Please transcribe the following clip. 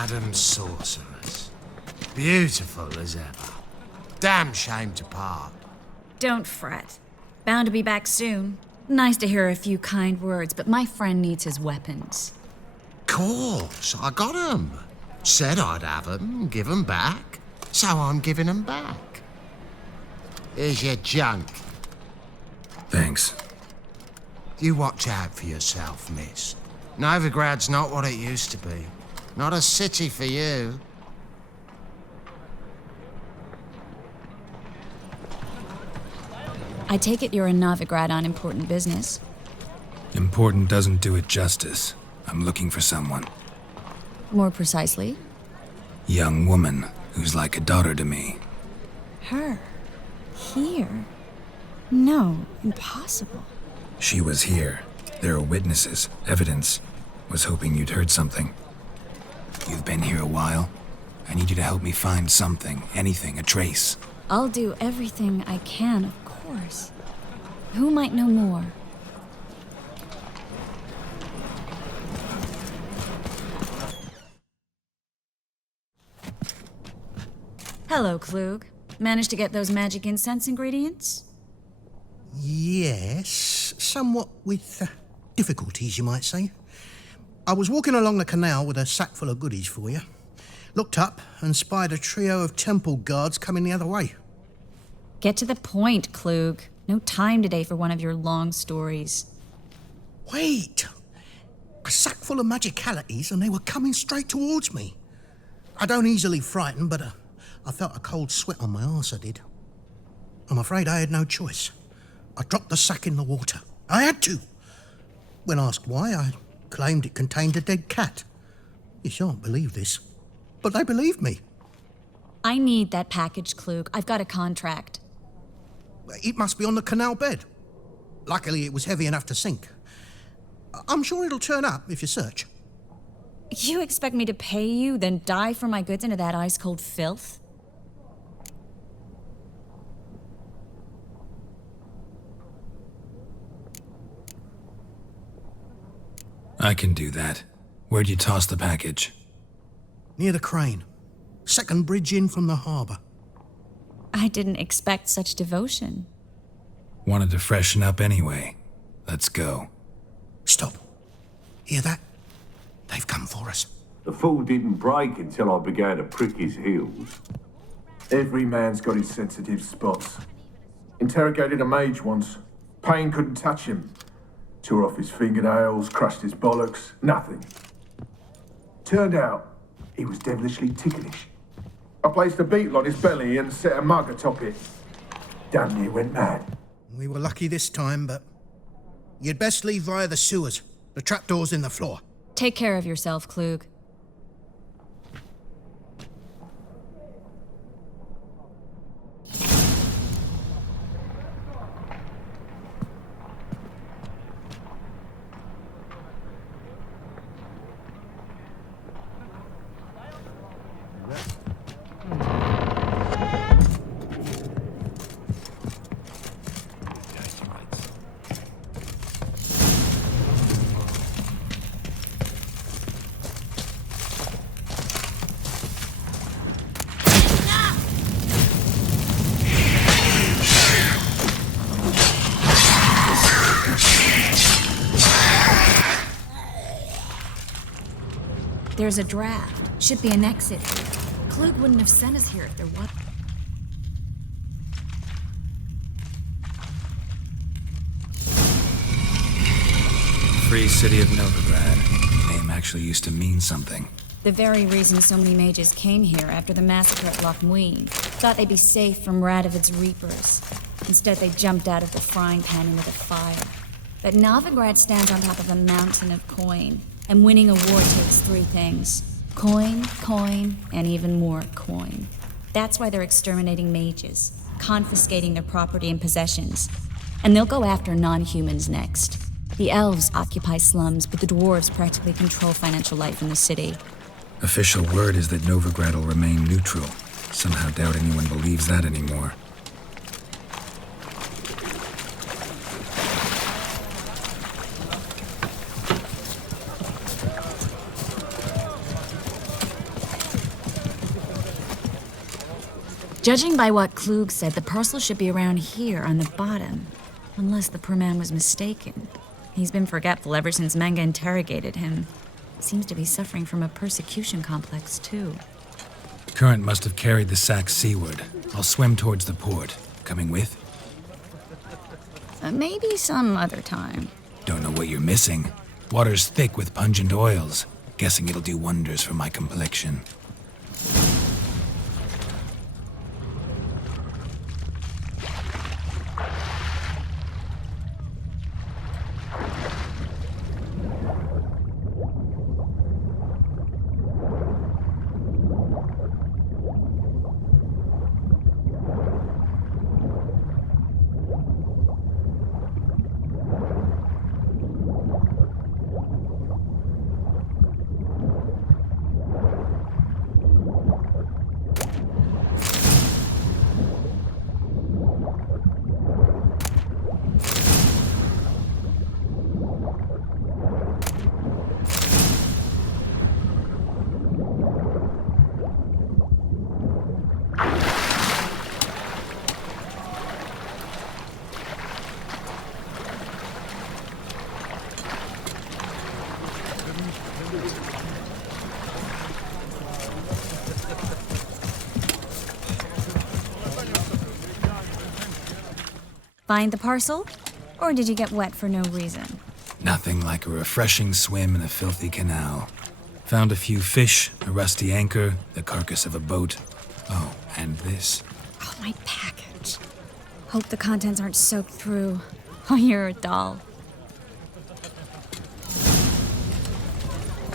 Madam Sorceress. Beautiful as ever. Damn shame to part. Don't fret. Bound to be back soon. Nice to hear a few kind words, but my friend needs his weapons. Course, I got 'em. Said I'd have 'em, give 'em back. So I'm giving 'em back. Here's your junk. Thanks. You watch out for yourself, miss. Novigrad's not what it used to be. Not a city for you. I take it you're in Novigrad on important business. Important doesn't do it justice. I'm looking for someone. More precisely? Young woman who's like a daughter to me. Her? Here? No, impossible. She was here. There are witnesses, evidence. Was hoping you'd heard something. You've been here a while. I need you to help me find something, anything, a trace. I'll do everything I can, of course. Who might know more? Hello, Klug. Managed to get those magic incense ingredients? Yes, somewhat with difficulties, you might say. I was walking along the canal with a sack full of goodies for you. Looked up and spied a trio of temple guards coming the other way. Get to the point, Klug. No time today for one of your long stories. Wait! A sack full of magicalities and they were coming straight towards me. I don't easily frighten, but I felt a cold sweat on my arse, I did. I'm afraid I had no choice. I dropped the sack in the water. I had to. When asked why, I claimed it contained a dead cat. You shan't believe this, but they believed me. I need that package, Klug. I've got a contract. It must be on the canal bed. Luckily, it was heavy enough to sink. I'm sure it'll turn up if you search. You expect me to pay you, then dive for my goods into that ice-cold filth? I can do that. Where'd you toss the package? Near the crane. Second bridge in from the harbour. I didn't expect such devotion. Wanted to freshen up anyway. Let's go. Stop. Hear that? They've come for us. The fool didn't break until I began to prick his heels. Every man's got his sensitive spots. Interrogated a mage once. Pain couldn't touch him. Tore off his fingernails, crushed his bollocks, nothing. Turned out, he was devilishly ticklish. I placed a beetle on his belly and set a mug atop it. Damn near went mad. We were lucky this time, but you'd best leave via the sewers. The trapdoor's in the floor. Take care of yourself, Klug. There's a draft. Should be an exit. Klug wouldn't have sent us here if there was. Free City of Novigrad. Name actually used to mean something. The very reason so many mages came here after the massacre at Loch Muin. Thought they'd be safe from Radovid's reapers. Instead, they jumped out of the frying pan into the fire. But Novigrad stands on top of a mountain of coin. And winning a war takes three things. Coin, coin, and even more coin. That's why they're exterminating mages, confiscating their property and possessions. And they'll go after non-humans next. The elves occupy slums, but the dwarves practically control financial life in the city. Official word is that Novigrad will remain neutral. Somehow doubt anyone believes that anymore. Judging by what Klug said, the parcel should be around here on the bottom. Unless the poor man was mistaken. He's been forgetful ever since Menge interrogated him. Seems to be suffering from a persecution complex, too. Current must have carried the sack seaward. I'll swim towards the port. Coming with? Maybe some other time. Don't know what you're missing. Water's thick with pungent oils. Guessing it'll do wonders for my complexion. Find the parcel? Or did you get wet for no reason? Nothing like a refreshing swim in a filthy canal. Found a few fish, a rusty anchor, the carcass of a boat. Oh, and this. Oh, my package. Hope the contents aren't soaked through. Oh, you're a doll.